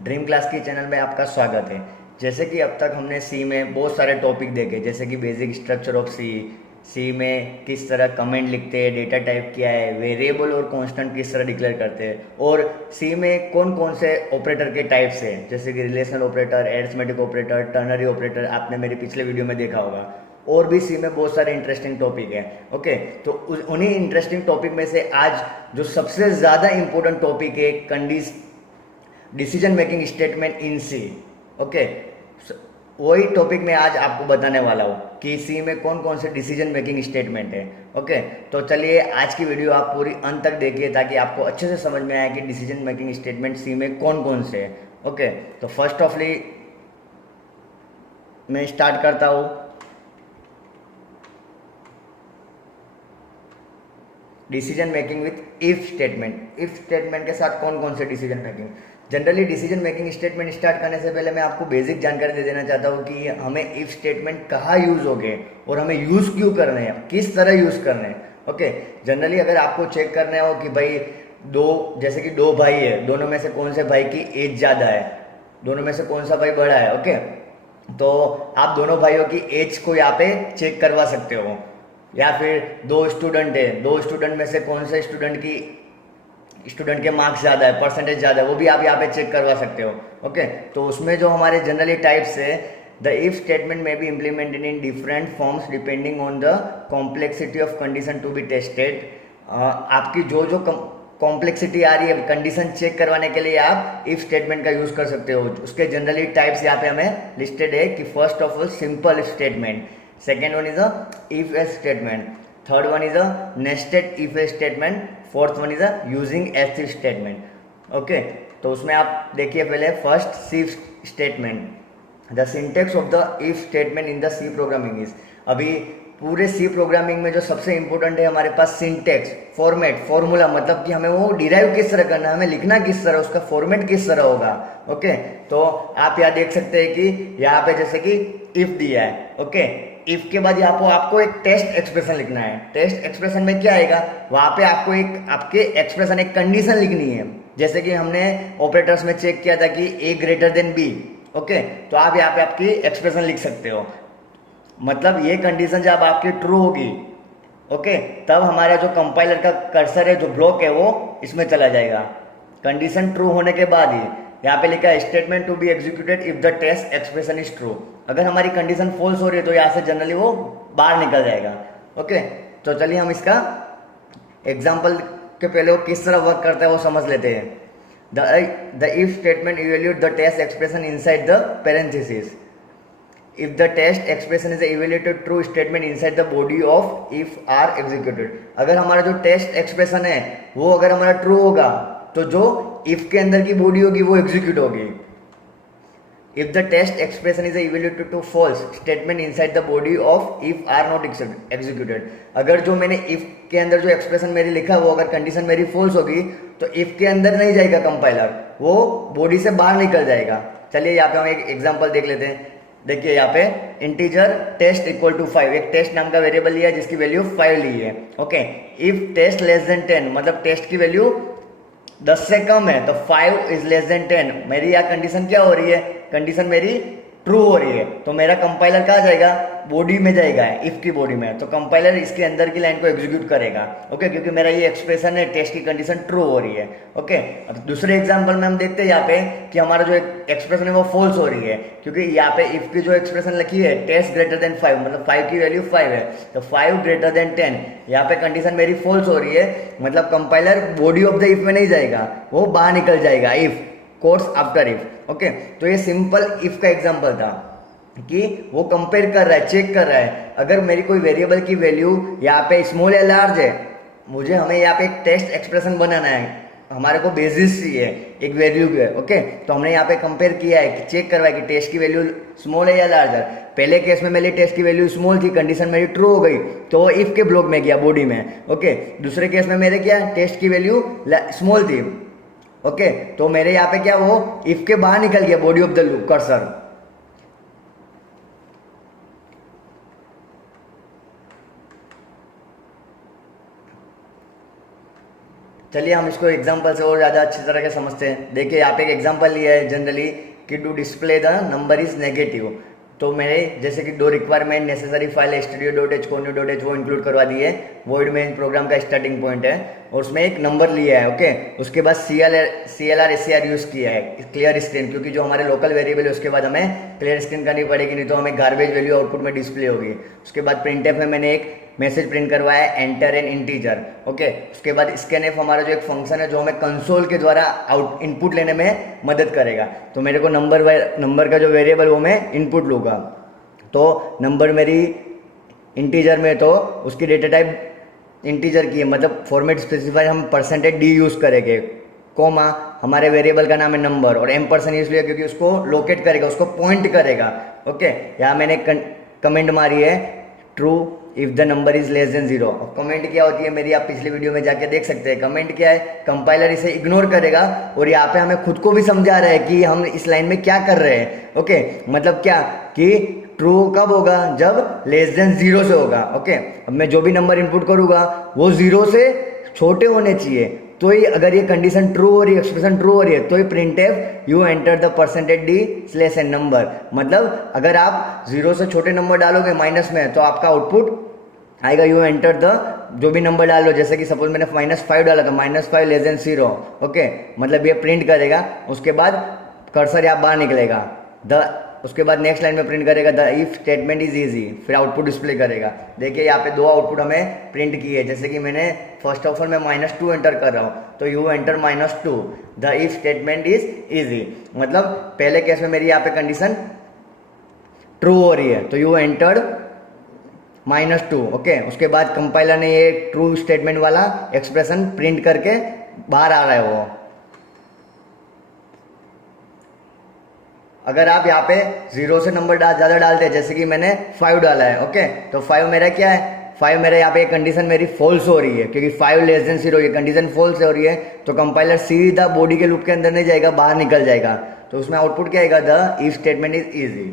Dream class की channel में आपका स्वागत है। जैसे कि अब तक हमने सी में बहुत सारे टॉपिक देखे, जैसे कि बेसिक स्ट्रक्चर ऑफ सी में किस तरह कमेंट लिखते हैं, डेटा टाइप क्या है, वेरिएबल और कांस्टेंट किस तरह डिक्लेयर करते हैं, और सी में कौन कौन से ऑपरेटर के टाइप्स हैं, जैसे कि relational operator, arithmetic operator, ternary operator, आपने मेरे पिछले वीडियो में देखा होगा। और भी सी में बहुत सारे इंटरेस्टिंग टॉपिक है। ओके, तो उन्हीं इंटरेस्टिंग टॉपिक में से आज जो सबसे ज़्यादा इंपॉर्टेंट टॉपिक है, decision making statement in C. Okay, वही टॉपिक मैं आज आपको बताने वाला हूँ कि सी में कौन कौन से डिसीजन मेकिंग स्टेटमेंट है। ओके, तो चलिए आज की वीडियो आप पूरी अंत तक देखिए ताकि आपको अच्छे से समझ में आए कि डिसीजन मेकिंग स्टेटमेंट सी में कौन कौन से है। ओके, तो फर्स्ट ऑफली मैं स्टार्ट करता हूँ। Decision making with if statement. If statement के साथ कौन कौन से decision making. Generally decision making statement start करने से पहले मैं आपको बेसिक जानकारी दे देना चाहता हूँ कि हमें इफ स्टेटमेंट कहाँ यूज हो गए और हमें यूज क्यों करने हैं, किस तरह यूज करने हैं। ओके, जनरली अगर आपको चेक करना हो कि भाई जैसे कि दो भाई है, दोनों में से कौन से भाई की एज ज़्यादा है, दोनों में से कौन सा भाई बड़ा है। ओके, तो आप दोनों भाइयों की एज को यहाँ पे चेक करवा सकते हो। या फिर दो स्टूडेंट है, दो स्टूडेंट में से कौन से स्टूडेंट के मार्क्स ज़्यादा है, परसेंटेज ज़्यादा है, वो भी आप यहाँ पे चेक करवा सकते हो। ओके, तो उसमें जो हमारे जनरली टाइप्स है, द इफ स्टेटमेंट में be implemented in different forms depending on the complexity of condition to be tested. आपकी जो जो कॉम्प्लेक्सिटी आ रही है कंडीशन चेक करवाने के लिए आप इफ स्टेटमेंट का यूज कर सकते हो। उसके जनरली टाइप्स यहाँ पे हमें लिस्टेड है कि first of all simple statement, second one is a if else statement, third one is a nested if else statement, fourth one is a using else if statement. Okay, तो उसमें आप देखिए पहले first C statement. The syntax of the if statement in the C programming is. अभी पूरे सी programming में जो सबसे इंपॉर्टेंट है हमारे पास सिंटेक्स, फॉर्मेट, फॉर्मूला, मतलब कि हमें वो डिराइव किस तरह करना है, हमें लिखना किस तरह, उसका फॉर्मेट किस तरह होगा। ओके, तो आप यहाँ देख सकते हैं कि यहाँ पे जैसे कि इफ दिया है। ओके, इफ के बाद यहाँ पर आपको एक टेस्ट एक्सप्रेशन लिखना है। टेस्ट एक्सप्रेशन में क्या आएगा, वहां पे आपको एक आपके एक्सप्रेशन, एक कंडीशन लिखनी है। जैसे कि हमने ऑपरेटर्स में चेक किया था कि ए ग्रेटर देन बी। ओके, तो आप यहाँ पे आपकी एक्सप्रेशन लिख सकते हो। मतलब ये कंडीशन जब आपकी ट्रू होगी, ओके, तब हमारा जो कंपाइलर का कर्सर है, जो ब्लॉक है, वो इसमें चला जाएगा। कंडीशन ट्रू होने के बाद ही यहाँ पे लिखा है statement to be executed if the test expression is true. अगर हमारी कंडीशन फॉल्स हो रही है तो यहाँ से जनरली वो बाहर निकल जाएगा। ओके, तो चलिए हम इसका एग्जाम्पल के पहले वो किस तरह वर्क करता है वो समझ लेते हैं। The if statement evaluate the test expression inside the parenthesis. If the test expression is evaluated true statement inside the body of if are executed. अगर हमारा जो टेस्ट एक्सप्रेशन है वो अगर हमारा ट्रू होगा तो जो इफ के अंदर की बॉडी होगी वो एग्जीक्यूट होगी। If the test expression is evaluated to false statement inside the body of if are not executed. अगर जो मैंने if के अंदर जो एक्सप्रेशन मेरी लिखा है वो अगर कंडीशन मेरी फॉल्स होगी तो if के अंदर नहीं जाएगा कंपाइलर, वो बॉडी से बाहर निकल जाएगा। चलिए यहाँ पे हम एक एग्जांपल देख लेते हैं। देखिए यहाँ पे इंटीजर टेस्ट इक्वल टू 5, एक टेस्ट नाम का वेरिएबल लिया है जिसकी वैल्यू 5 ली है। Okay, if test less than 10, मतलब टेस्ट की वैल्यू 10 से कम है तो 5 इज लेस देन 10। मेरी यहाँ कंडीशन क्या हो रही है, कंडीशन मेरी ट्रू हो रही है, तो मेरा कंपाइलर कहाँ जाएगा, बॉडी में जाएगा, इफ की बॉडी में, तो कंपाइलर इसके अंदर की लाइन को एग्जीक्यूट करेगा। ओके, क्योंकि मेरा ये एक्सप्रेशन है, टेस्ट की कंडीशन ट्रू हो रही है। ओके, अब दूसरे एग्जांपल में हम देखते हैं यहाँ पे कि हमारा जो एक्सप्रेशन है वो फॉल्स हो रही है, क्योंकि यहाँ पे इफ की जो एक्सप्रेशन लिखी है टेस्ट ग्रेटर देन 5, मतलब 5 की वैल्यू 5 है, तो 5 ग्रेटर देन 10, यहाँ पे कंडीशन मेरी फॉल्स हो रही है, मतलब compiler body of the if में नहीं जाएगा, वो बाहर निकल जाएगा, if course after if. Okay, तो ये सिंपल इफ का एग्जांपल था कि वो कंपेयर कर रहा है, चेक कर रहा है। अगर मेरी कोई वेरिएबल की वैल्यू यहाँ पे स्मॉल या लार्ज है, हमें यहाँ पे एक टेस्ट एक्सप्रेशन बनाना है, हमारे को बेसिस चाहिए एक वैल्यू के। ओके, तो हमने यहाँ पे कंपेयर किया है कि चेक करवाया कि टेस्ट की वैल्यू स्मॉल है या लार्ज है। पहले केस में मेरी टेस्ट की वैल्यू स्मॉल थी, कंडीशन मेरी ट्रू हो गई तो इफ के ब्लॉक में गया, बॉडी में। ओके, दूसरे केस में मेरे क्या टेस्ट की वैल्यू स्मॉल थी। ओके, तो मेरे यहाँ पे क्या वो इफ के बाहर निकल गया, body of the loop cursor. चलिए हम इसको एग्जांपल से और ज़्यादा अच्छी तरह के समझते हैं। देखिए यहाँ पे एक एग्जांपल लिया है जनरली कि to display the number is negative. तो मेरे जैसे कि 2 requirement necessary file studio.h conio.h वो इंक्लूड करवा दी है, वॉइड में प्रोग्राम का स्टार्टिंग पॉइंट है और उसमें एक नंबर लिया है। ओके, उसके बाद CLR SCR यूज़ किया है, क्लियर स्क्रीन, क्योंकि जो हमारे लोकल वेरिएबल है उसके बाद हमें क्लियर स्क्रीन करनी पड़ेगी, नहीं तो हमें गार्बेज वैल्यू आउटपुट में डिस्प्ले होगी। उसके बाद प्रिंटफ में मैंने एक मैसेज प्रिंट करवाया है, एंटर एन इंटीजर। ओके, उसके बाद स्कैनफ हमारा जो एक फंक्शन है जो हमें कंसोल के द्वारा आउट इनपुट लेने में मदद करेगा। तो मेरे को नंबर का जो वेरिएबल वो मैं इनपुट लूँगा। तो नंबर मेरी इंटीजर में, तो उसकी डेटा टाइप इंटीजर की है, मतलब फॉर्मेट स्पेसिफाई हम %d यूज़ करेंगे, कोमा हमारे वेरिएबल का नाम है नंबर, और M% इसलिए क्योंकि उसको लोकेट करेगा, उसको पॉइंट करेगा। ओके, यहाँ मैंने कमेंट मारी है true if the number is less than 0। Comment क्या होती है मेरी, आप पिछली वीडियो में जाके देख सकते हैं। कमेंट क्या है, कंपाइलर इसे इग्नोर करेगा और यहाँ पे हमें खुद को भी समझा रहा है कि हम इस लाइन में क्या कर रहे हैं। ओके, मतलब क्या कि ट्रू कब होगा, जब लेस देन 0 से होगा। ओके, अब मैं जो भी नंबर इनपुट करूंगा वो 0 से छोटे होने चाहिए, तो ही अगर ये कंडीशन ट्रू हो रही है, एक्सप्रेशन ट्रू हो रही है, तो ही printf you enter the %d/n number. मतलब अगर आप 0 से छोटे नंबर डालोगे माइनस में, तो आपका आउटपुट आएगा यू एंटर द जो भी नंबर डालो, जैसे कि सपोज मैंने -5 डाला था, -5 लेस देन 0। ओके, मतलब ये प्रिंट करेगा, उसके बाद कर्सर यहाँ बाहर निकलेगा, उसके बाद नेक्स्ट लाइन में प्रिंट करेगा the if statement is easy, फिर आउटपुट डिस्प्ले करेगा। देखिए यहाँ पे 2 आउटपुट हमें प्रिंट किए, जैसे कि मैंने फर्स्ट ऑप्शन में -2 एंटर कर रहा हूँ, तो you enter -2 the if statement is easy. मतलब पहले केस में मेरी यहाँ पे कंडीशन ट्रू हो रही है, तो यू एंटर्ड -2। ओके, उसके बाद कंपाइलर ने ये ट्रू स्टेटमेंट वाला एक्सप्रेशन प्रिंट करके बाहर आ रहा है वो। अगर आप यहाँ पे 0 से नंबर ज़्यादा डालते हैं, जैसे कि मैंने 5 डाला है, ओके, तो 5 मेरा क्या है, 5 मेरा यहाँ पे कंडीशन मेरी फॉल्स हो रही है, क्योंकि 5 लेस देन 0 ये कंडीशन फॉल्स हो रही है, तो कंपाइलर सीधा बॉडी के लूप के अंदर नहीं जाएगा, बाहर निकल जाएगा। तो उसमें आउटपुट क्या आएगा, the if statement is easy.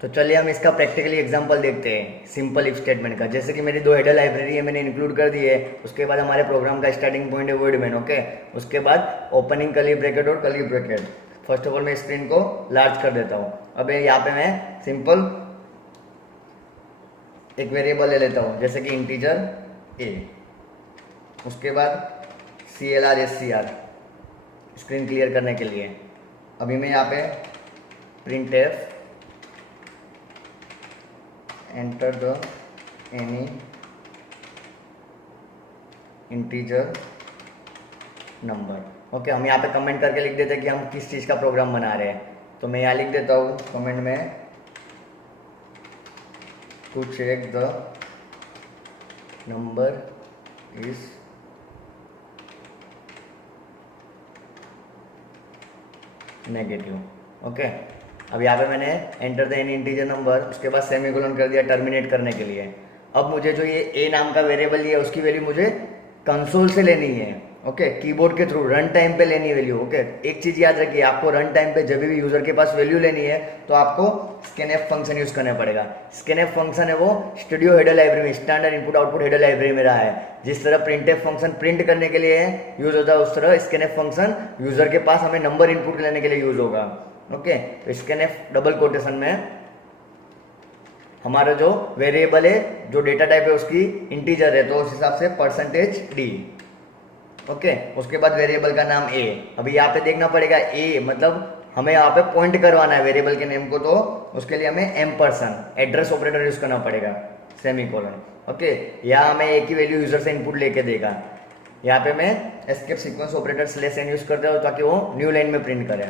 तो चलिए हम इसका प्रैक्टिकली एग्जांपल देखते हैं सिंपल इफ स्टेटमेंट का। जैसे कि मेरी 2 हेडर लाइब्रेरी है, मैंने इंक्लूड कर दी है। उसके बाद हमारे प्रोग्राम का स्टार्टिंग पॉइंट है वॉइड मेन। ओके, उसके बाद ओपनिंग कर्ली ब्रैकेट और curly bracket. First of all मैं स्क्रीन को लार्ज कर देता हूँ। अब यहाँ पे मैं सिंपल एक वेरिएबल ले लेता हूँ, जैसे कि इंटीजर a। उसके बाद CLR SCR स्क्रीन क्लियर करने के लिए। अभी मैं यहाँ पे printf enter the any integer number। Okay, हम यहाँ पे कमेंट करके लिख देते हैं कि हम किस चीज़ का प्रोग्राम बना रहे हैं। तो मैं यहाँ लिख देता हूँ कमेंट में to check the number is negative. Okay, अब यहाँ पे मैंने enter the any integer number, उसके बाद सेमीकोलन कर दिया टर्मिनेट करने के लिए। अब मुझे जो ये ए नाम का वेरिएबल है उसकी वैल्यू मुझे कंसोल से लेनी है। ओके, कीबोर्ड के थ्रू रन टाइम पे लेनी है वैल्यू। ओके, एक चीज़ याद रखिए, आपको रन टाइम पे जब भी यूजर के पास वैल्यू लेनी है तो आपको स्कैनफ फंक्शन यूज करना पड़ेगा। स्कैनफ फंक्शन है वो स्टूडियो हेडर लाइब्रेरी में, standard input output header library में रहा है। जिस तरह प्रिंटफ फंक्शन प्रिंट करने के लिए यूज होता है, उस तरह स्कैनफ फंक्शन यूजर के पास हमें नंबर इनपुट लेने के लिए यूज होगा। ओके, तो स्कैनफ डबल कोटेशन में हमारा जो वेरिएबल है, जो डेटा टाइप है उसकी इंटीजर है, तो उस हिसाब से %d। ओके, उसके बाद वेरिएबल का नाम a। अभी यहाँ पे देखना पड़ेगा a मतलब हमें यहाँ पे पॉइंट करवाना है वेरिएबल के नेम को, तो उसके लिए हमें M% एड्रेस ऑपरेटर यूज करना पड़ेगा, सेमीकोलन। ओके, यहाँ हमें a की वैल्यू यूजर से इनपुट लेके देगा। यहाँ पे मैं escape sequence operator /n use करता हूँ ताकि वो न्यू लाइन में प्रिंट करें।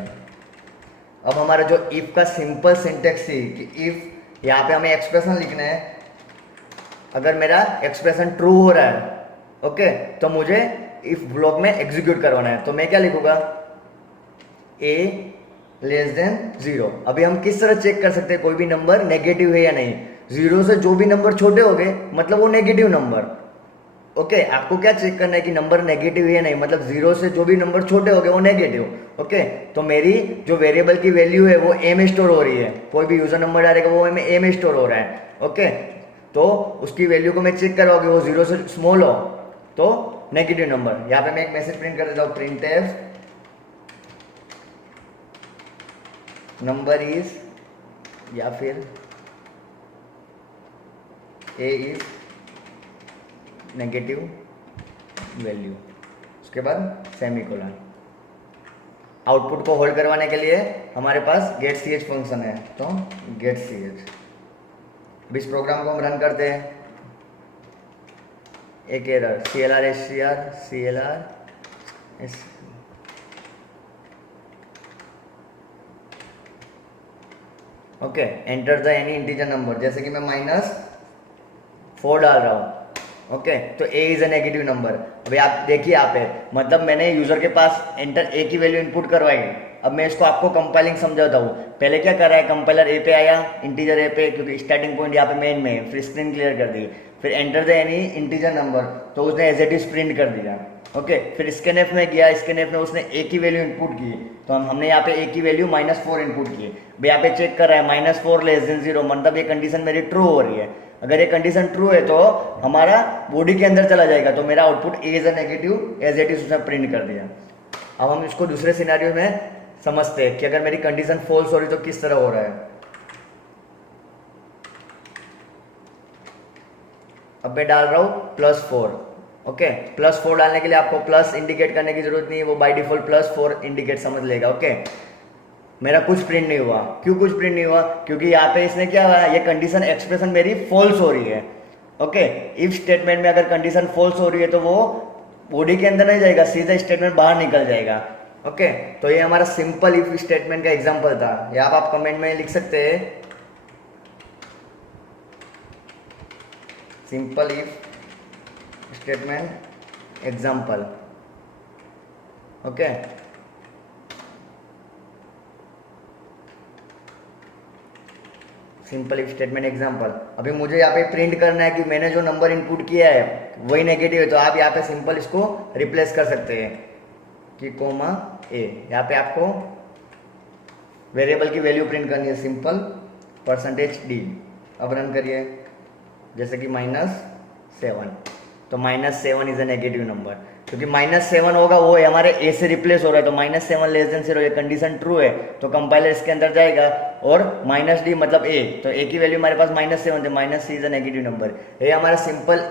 अब हमारा जो इफ का सिंपल सिंटेक्स थी कि इफ यहाँ पे हमें एक्सप्रेशन लिखना है, अगर मेरा एक्सप्रेशन ट्रू हो रहा है, ओके, तो मुझे इफ ब्लॉक में एग्जीक्यूट करवाना है। तो मैं क्या लिखूंगा, a लेस देन 0। अभी हम किस तरह चेक कर सकते हैं कोई भी नंबर नेगेटिव है या नहीं। 0 से जो भी नंबर छोटे हो गए मतलब वो नेगेटिव नंबर। ओके, आपको क्या चेक करना है कि नंबर नेगेटिव है या नहीं, मतलब 0 से जो भी नंबर छोटे हो गए वो नेगेटिव। ओके, तो मेरी जो वेरिएबल की वैल्यू है वो a में स्टोर हो रही है। कोई भी यूजर नंबर डालेगा वो a में स्टोर हो रहा है। ओके, तो उसकी वैल्यू को मैं चेक करवाओगे वो 0 से स्मॉल हो तो नेगेटिव नंबर। यहाँ पे मैं एक मैसेज प्रिंट कर देता हूँ, प्रिंट एफ नंबर इज, या फिर ए इज नेगेटिव वैल्यू, उसके बाद सेमीकोलन। आउटपुट को होल्ड करवाने के लिए हमारे पास गेट सी एच फंक्शन है, तो गेट सी एच। अब इस प्रोग्राम को हम रन करते हैं, एक error CLR SCR CLR S, okay, enter the any integer number, जैसे कि मैं -4 डाल रहा हूँ, ओके, तो ए इज अ नेगेटिव नंबर। अभी आप देखिए यहाँ पे, मतलब मैंने यूजर के पास एंटर ए की वैल्यू इनपुट करवाई। अब मैं इसको आपको कंपाइलिंग समझाता हूँ। पहले क्या कर रहा है, कंपाइलर ए पे आया, इंटीजर ए पे, क्योंकि स्टार्टिंग पॉइंट यहाँ पे मेन में है, फिर स्क्रीन क्लियर कर दी, फिर enter the any integer number, तो उसने एज इट इज प्रिंट कर दिया, ओके। फिर स्कैनएफ में गया, स्कैनएफ में उसने ए की वैल्यू इनपुट की, तो हमने यहाँ पे ए की वैल्यू -4 इनपुट की। अब यहाँ पे चेक कर रहा है -4 < 0, मतलब ये कंडीशन मेरी ट्रू हो रही है। अगर ये कंडीशन ट्रू है तो हमारा बॉडी के अंदर चला जाएगा, तो मेरा output a is a negative as it is उसने प्रिंट कर दिया। अब हम इसको दूसरे सिनेरियो में समझते हैं कि अगर मेरी कंडीशन फॉल्स हो रही तो किस तरह हो रहा है। अब मैं डाल रहा हूँ +4, ओके। +4 डालने के लिए आपको प्लस इंडिकेट करने की जरूरत नहीं है, वो बाय डिफॉल्ट +4 इंडिकेट समझ लेगा, ओके। मेरा कुछ प्रिंट नहीं हुआ, क्यों कुछ प्रिंट नहीं हुआ, क्योंकि यहाँ पे इसने क्या हुआ, ये कंडीशन एक्सप्रेशन मेरी फॉल्स हो रही है, ओके। इफ स्टेटमेंट में अगर कंडीशन फॉल्स हो रही है तो वो बॉडी के अंदर नहीं जाएगा, सीधा स्टेटमेंट बाहर निकल जाएगा, ओके। तो ये हमारा सिंपल इफ स्टेटमेंट का एग्जांपल था। ये आप कमेंट में लिख सकते हैं, simple if statement example, okay. Simple if statement example. अभी मुझे यहाँ पे प्रिंट करना है कि मैंने जो नंबर इनपुट किया है वही नेगेटिव है, तो आप यहाँ पे सिंपल इसको रिप्लेस कर सकते हैं कि कोमा ए। यहाँ पे आपको वेरिएबल की वैल्यू प्रिंट करनी है, सिंपल %d। अब रन करिए, जैसे कि -7, तो -7 इज अ नेगेटिव नंबर, क्योंकि -7 होगा वो हमारे ए से रिप्लेस हो रहा है, तो -7 < 0 ये कंडीशन ट्रू है, तो कंपाइलर इसके अंदर जाएगा, और -d मतलब ए, तो ए की वैल्यू हमारे पास -7 थे, -c is a negative number. ये हमारा सिंपल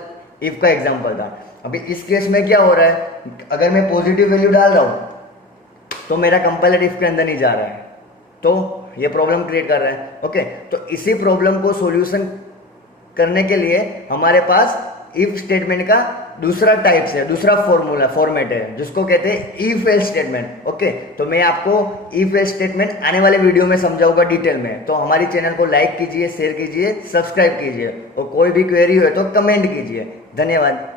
इफ का एग्जांपल था। अभी इस केस में क्या हो रहा है, अगर मैं पॉजिटिव वैल्यू डाल रहा हूँ तो मेरा कंपाइलर इफ के अंदर नहीं जा रहा है, तो ये प्रॉब्लम क्रिएट कर रहा है, ओके। तो इसी प्रॉब्लम को सॉल्यूशन करने के लिए हमारे पास इफ स्टेटमेंट का दूसरा टाइप है, दूसरा फॉर्मेट है, जिसको कहते हैं इफ एल्स स्टेटमेंट, ओके। तो मैं आपको इफ एल्स स्टेटमेंट आने वाले वीडियो में समझाऊंगा डिटेल में। तो हमारी चैनल को लाइक कीजिए, शेयर कीजिए, सब्सक्राइब कीजिए, और कोई भी क्वेरी हो तो कमेंट कीजिए। धन्यवाद।